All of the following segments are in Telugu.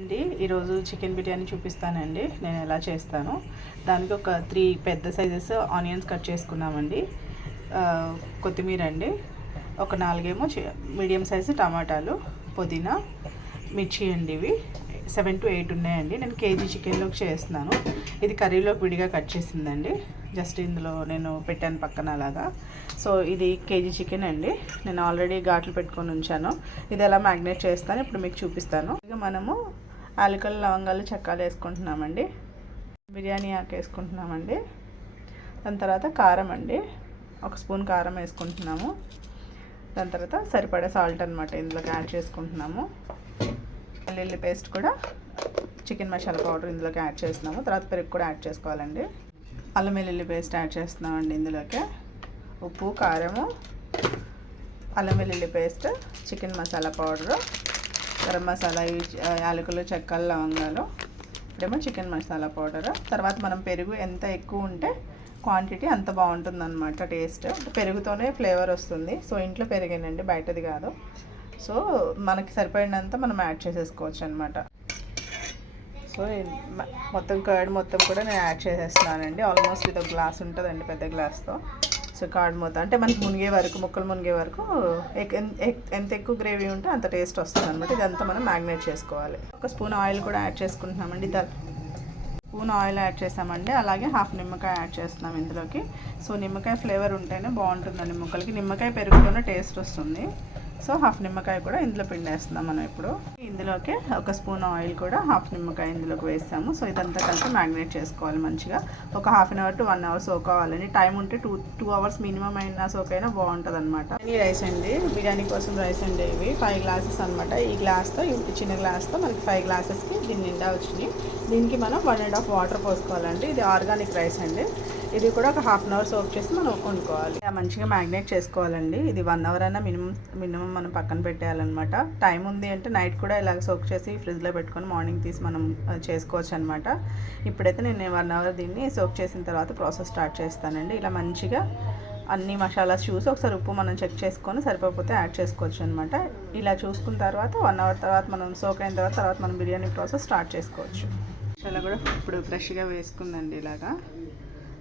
అండి. ఈరోజు చికెన్ బిర్యానీ చూపిస్తానండి. నేను ఎలా చేస్తాను. దానికి ఒక త్రీ పెద్ద సైజెస్ ఆనియన్స్ కట్ చేసుకున్నామండి. కొత్తిమీర అండి. ఒక నాలుగేమో చి- మీడియం సైజు టమాటాలు పుదీనా మిర్చి అండి ఇవి. సెవెన్ టు ఎయిట్ ఉన్నాయండి. నేను కేజీ చికెన్లోకి చేస్తున్నాను. ఇది కర్రీలోకి విడిగా కట్ చేసిందండి. జస్ట్ ఇందులో నేను పెట్టాను పక్కన అలాగా. సో ఇది కేజీ చికెన్ అండి. నేను ఆల్రెడీ ఘాట్లు పెట్టుకొని ఉంచాను. ఇది ఎలా మ్యాగ్నేట్ చేస్తాను ఇప్పుడు మీకు చూపిస్తాను. ఇక మనము ఆలుకలు లవంగాలు చెక్కాలు వేసుకుంటున్నామండి. బిర్యానీ ఆకు వేసుకుంటున్నామండి. దాని తర్వాత కారం అండి. ఒక స్పూన్ కారం వేసుకుంటున్నాము. దాని తర్వాత సరిపడే సాల్ట్ అనమాట ఇందులోకి యాడ్ చేసుకుంటున్నాము. వెల్లుల్లి పేస్ట్ కూడా చికెన్ మసాలా పౌడర్ ఇందులోకి యాడ్ చేస్తున్నాము. తర్వాత పెరుగు కూడా యాడ్ చేసుకోవాలండి. అల్లం వెల్లుల్లి పేస్ట్ యాడ్ చేస్తున్నామండి ఇందులోకి. ఉప్పు కారము అల్లం వెల్లుల్లి paste chicken masala powder garam masala ఇవి యాలకులు చెక్కలు లవంగాలు ఇప్పుడేమో చికెన్ మసాలా పౌడర్. తర్వాత మనం పెరుగు ఎంత ఎక్కువ ఉంటే క్వాంటిటీ అంత బాగుంటుంది అనమాట టేస్ట్ పెరుగుతోనే ఫ్లేవర్ వస్తుంది. సో ఇంట్లో పెరిగానండి బయటది కాదు. సో మనకి సరిపడినంత మనం యాడ్ చేసేసుకోవచ్చు అనమాట సో మొత్తం కర్డ్ మొత్తం కూడా నేను యాడ్ చేసేస్తున్నానండి. ఆల్మోస్ట్ ఇది ఒక గ్లాస్ ఉంటుందండి పెద్ద గ్లాస్తో. సో కర్డ్ మొత్తం. అంటే మనకి మునిగే వరకు ముక్కలు మునిగే వరకు ఎంత ఎక్కువ గ్రేవీ ఉంటే అంత టేస్ట్ వస్తుంది అనమాట ఇదంతా మనం మ్యాగ్నేట్ చేసుకోవాలి. ఒక స్పూన్ ఆయిల్ కూడా యాడ్ చేసుకుంటున్నామండి. ద స్పూన్ ఆయిల్ యాడ్ చేసామండి. అలాగే హాఫ్ నిమ్మకాయ యాడ్ చేస్తున్నాం ఇందులోకి. సో నిమ్మకాయ ఫ్లేవర్ ఉంటేనే బాగుంటుందండి ముక్కలకి. నిమ్మకాయ పెరుగుతూనే టేస్ట్ వస్తుంది. సో హాఫ్ నిమ్మకాయ కూడా ఇందులో పిండేస్తున్నాం మనం ఇప్పుడు. ఇందులోకి ఒక స్పూన్ ఆయిల్ కూడా హాఫ్ నిమ్మకాయ ఇందులోకి వేస్తాము. సో ఇదంతా కలిపి మ్యాగ్నేట్ చేసుకోవాలి మంచిగా. ఒక half an hour to one hour soak అవ్వాలండి. టైం ఉంటే టూ టూ అవర్స్ మినిమం అయినా సోక్ అయినా బాగుంటుంది అనమాట బిర్యానీ రైస్ అండి. బిర్యానీ కోసం రైస్ అండి ఇవి. ఫైవ్ గ్లాసెస్ అనమాట ఈ గ్లాస్తో చిన్న గ్లాస్తో మనకి ఫైవ్ గ్లాసెస్కి దీని నిండా వచ్చినాయి. దీనికి మనం వన్ అండ్ హాఫ్ వాటర్ పోసుకోవాలండి. ఇది ఆర్గానిక్ రైస్ అండి. ఇది కూడా ఒక హాఫ్ అన్ అవర్ సోక్ చేసి మనం వండుకోవాలి. ఇలా మంచిగా మ్యాగ్నేట్ చేసుకోవాలండి. ఇది వన్ అవర్ అయినా మినిమం మినిమం మనం పక్కన పెట్టేయాలన్నమాట. టైం ఉంది అంటే నైట్ కూడా ఇలాగ సోక్ చేసి ఫ్రిడ్జ్లో పెట్టుకొని మార్నింగ్ తీసి మనం చేసుకోవచ్చు అనమాట ఇప్పుడైతే నేను వన్ అవర్ దీన్ని సోక్ చేసిన తర్వాత ప్రాసెస్ స్టార్ట్ చేస్తానండి. ఇలా మంచిగా అన్ని మసాలాస్ చూసి ఒకసారి ఉప్పు మనం చెక్ చేసుకొని సరిపోతే యాడ్ చేసుకోవచ్చు అనమాట ఇలా చూసుకున్న తర్వాత వన్ అవర్ తర్వాత మనం సోక్ అయిన తర్వాత తర్వాత మనం బిర్యానీ ప్రాసెస్ స్టార్ట్ చేసుకోవచ్చు. మసాలా కూడా ఇప్పుడు ఫ్రెష్గా వేసుకుందండి ఇలాగా.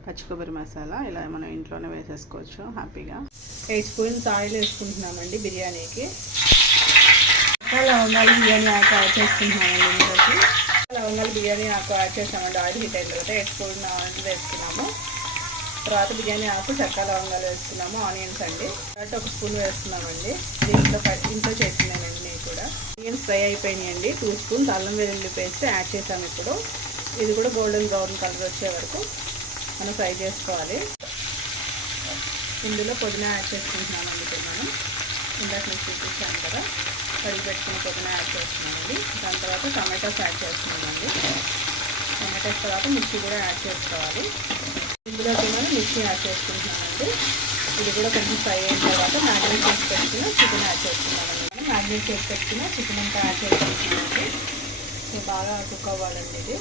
పచ్చి కొబ్బరి మసాలా ఇలా మనం ఇంట్లోనే వేసేసుకోవచ్చు హ్యాపీగా. ఎయిట్ స్పూన్స్ ఆయిల్ వేసుకుంటున్నామండి బిర్యానీకి. లవంగాలు బిర్యానీ ఆకు యాడ్ చేసుకుంటున్నామండి ఇందులోకి. లవంగాలు బిర్యానీ ఆకు యాడ్ చేసామండి ఆయిల్ హీట్ అయిన తర్వాత ఎయిట్ స్పూన్ ఆయిల్ వేసుకున్నాము. తర్వాత బిర్యానీ ఆకు చెక్క లవంగాలు వేసుకున్నాము ఆనియన్స్ అండి. తర్వాత ఒక స్పూన్ వేస్తున్నామండి దీంట్లో ఇంట్లో చేస్తున్నానండి నేను కూడా. ఆనియన్స్ ఫ్రై అయిపోయినాయండి. టూ స్పూన్స్ అల్లం వెల్లుల్లి పేస్ట్ యాడ్ చేసాము ఇప్పుడు. ఇది కూడా గోల్డెన్ బ్రౌన్ కలర్ వచ్చే వరకు మనం ఫ్రై చేసుకోవాలి. ఇందులో పుదీనా యాడ్ చేసుకుంటున్నామండి ఇప్పుడు మనం. ఇందాక మీకు చూపించాను కదా కడిగి పెట్టుకున్న పుదీనా యాడ్ చేస్తున్నామండి దాని తర్వాత టమాటాస్ యాడ్ చేస్తున్నామండి టమాటాస్ తర్వాత మిర్చి కూడా యాడ్ చేసుకోవాలి. ఇందులోకి మనం మిర్చి యాడ్ చేసుకుంటున్నామండి ఇది కూడా కొంచెం ఫ్రై అయిన తర్వాత మ్యాగ్నేట్ చేసి పెట్టుకున్న చికెన్ యాడ్ చేసుకున్నామండి మనం మ్యాగ్నేట్ చేసి పెట్టుకున్న చికెన్ అంతా యాడ్ చేసుకుంటున్నామండి సో బాగా కుక్ అవ్వాలండి ఇది.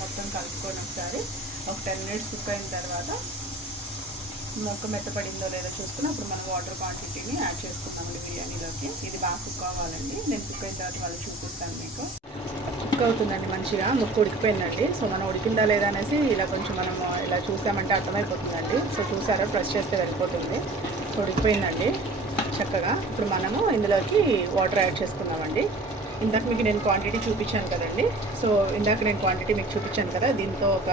మొత్తం కలుపుకొని ఒకసారి ఒక టెన్ మినిట్స్ కుక్ అయిన తర్వాత మొక్క మెత్తపడిందో లేదో చూసుకుని అప్పుడు మనం వాటర్ క్వాంటిటీని యాడ్ చేసుకున్నామండి బిర్యానీలోకి. ఇది బాగా కుక్ అవ్వాలండి నేను కుక్ అయిన తర్వాత మళ్ళీ చూపిస్తాను మీకు. కుక్ అవుతుందండి మంచిగా. ముక్క ఉడికిపోయిందండి. సో మనం ఉడికిందా లేదా అనేసి ఇలా కొంచెం మనం ఇలా చూసామంటే అర్థమైపోతుందండి. సో చూసారా? ప్రెస్ చేస్తే వెళ్ళిపోతుంది ఉడికిపోయిందండి. చక్కగా. ఇప్పుడు మనము ఇందులోకి వాటర్ యాడ్ చేసుకున్నామండి ఇందాక మీకు నేను క్వాంటిటీ చూపించాను కదండి. సో ఇందాక నేను క్వాంటిటీ మీకు చూపించాను కదా. దీంతో ఒక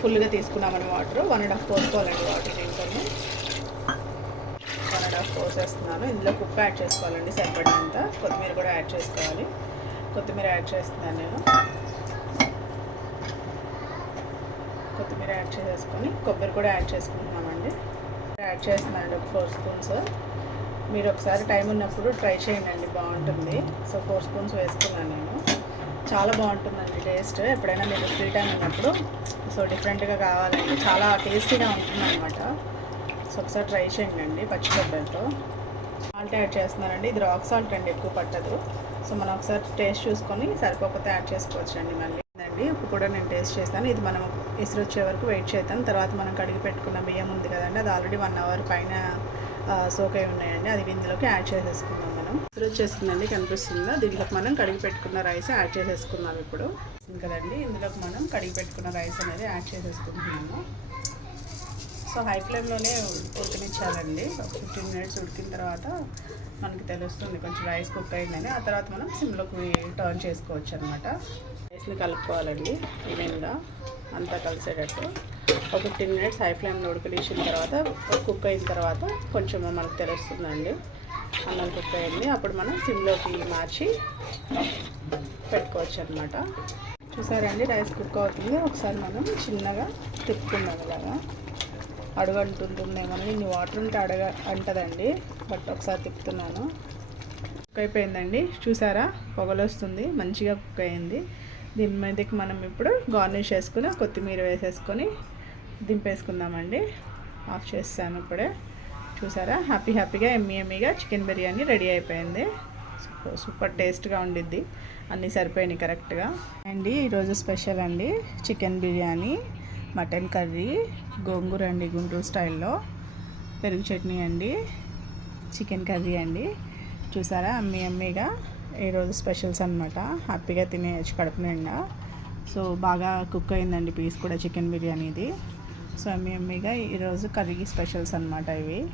ఫుల్గా తీసుకున్నామని వాటర్. వన్ అండ్ హాఫ్ పోసుకోవాలండి వాటర్ దీంట్లో వన్ అండ్ హాఫ్ పోసేస్తున్నాను ఇందులో ఉప్పు యాడ్ చేసుకోవాలండి సరిపడినంత. కొత్తిమీర కూడా యాడ్ చేసుకోవాలి. కొత్తిమీర యాడ్ చేస్తున్నాను నేను. కొత్తిమీర యాడ్ చేసేసుకొని కొబ్బరి కూడా యాడ్ చేసుకుంటున్నామండి. యాడ్ చేస్తున్నానండి ఒక ఫోర్ స్పూన్స్ మీరు ఒకసారి టైం ఉన్నప్పుడు ట్రై చేయండి బాగుంటుంది. సో ఫోర్ స్పూన్స్ వేసుకున్నాను నేను. చాలా బాగుంటుందండి టేస్ట్ ఎప్పుడైనా మీరు ఫ్రీ టైం ఉన్నప్పుడు సో డిఫరెంట్గా కావాలంటే చాలా టేస్టీగా ఉంటుంది అనమాట సో ఒకసారి ట్రై చేయండి పచ్చి కొబ్బరితో. సాల్ట్ యాడ్ చేస్తున్నానండి. ఇది రాక్ సాల్ట్ అండి ఎక్కువ పట్టదు. సో మనం ఒకసారి టేస్ట్ చూసుకొని సరిపోకపోతే యాడ్ చేసుకోవచ్చండి మళ్ళీ. అండి ఇప్పుడు కూడా నేను టేస్ట్ చేస్తాను. ఇది మనం ఇసురు వచ్చే వరకు వెయిట్ చేద్దాం. తర్వాత మనం కడిగి పెట్టుకున్న బియ్యం ఉంది కదండి. అది ఆల్రెడీ వన్ అవర్ పైన సోక్ అయి ఉన్నాయండి. అది ఇందులోకి యాడ్ చేసేసుకుందాం మనం. ఇప్పుడు వచ్చేసిందండి కనిపిస్తుందా? దీంట్లోకి మనం కడిగి పెట్టుకున్న రైస్ యాడ్ చేసేసుకున్నాం ఇప్పుడు. కదండి. ఇందులోకి మనం కడిగి పెట్టుకున్న రైస్ అనేది యాడ్ చేసేసుకుంటున్నాము. సో హై ఫ్లేమ్లోనే ఉడకనిచ్చాలండి. ఒక ఫిఫ్టీన్ మినిట్స్ ఉడికిన తర్వాత మనకి తెలుస్తుంది కొంచెం రైస్ కుక్ అయిందని. ఆ తర్వాత మనం సిమ్లోకి టర్న్ చేసుకోవచ్చు అనమాట రైస్ని కలుపుకోవాలండి ఈవెన్గా అంతా కలిసేటట్టు. ఒక ఫిఫ్టీన్ మినిట్స్ హై ఫ్లేమ్లో ఉడకలేసిన తర్వాత కుక్ అయిన తర్వాత కొంచెం మనకు తెలుస్తుందండి. అన్నం కుక్ అయింది. అప్పుడు మనం సిమ్లోకి మార్చి పెట్టుకోవచ్చు అనమాట చూసారండి రైస్ కుక్ అవుతుంది. ఒకసారి మనం చిన్నగా తిప్పుకుందాం ఇలాగా. అడుగు ఇన్ని వాటర్ ఉంటే అడగ అంటదండి బట్ ఒకసారి తిప్పుతున్నాను. కుక్ అయిపోయిందండి. చూసారా? పొగలు వస్తుంది. మంచిగా కుక్ అయింది. దీని మీదకి మనం ఇప్పుడు గార్నిష్ చేసుకుని కొత్తిమీర వేసేసుకొని దింపేసుకుందామండి. ఆఫ్ చేస్తాను ఇప్పుడే. చూసారా? హ్యాపీ హ్యాపీగా ఎమ్మీ ఎమ్మీగా చికెన్ బిర్యానీ రెడీ అయిపోయింది. సూపర్ సూపర్ టేస్ట్గా ఉండిద్ది. అన్నీ సరిపోయినాయి కరెక్ట్గా. అండి ఈరోజు స్పెషల్ అండి chicken biryani mutton curry gongura అండి గుంటూరు స్టైల్లో. పెరుగు చట్నీ అండి చికెన్ కర్రీ అండి. చూసారా? అమ్మీ అమ్మీగా ఈరోజు స్పెషల్స్ అనమాట హ్యాపీగా తినేయచ్చు కడుపు నిండా. సో బాగా కుక్ అయిందండి పీస్ కూడా చికెన్ బిర్యానీది. సో అమ్మీ అమ్మీగా ఈరోజు కర్రీ స్పెషల్స్ అనమాట ఇవి.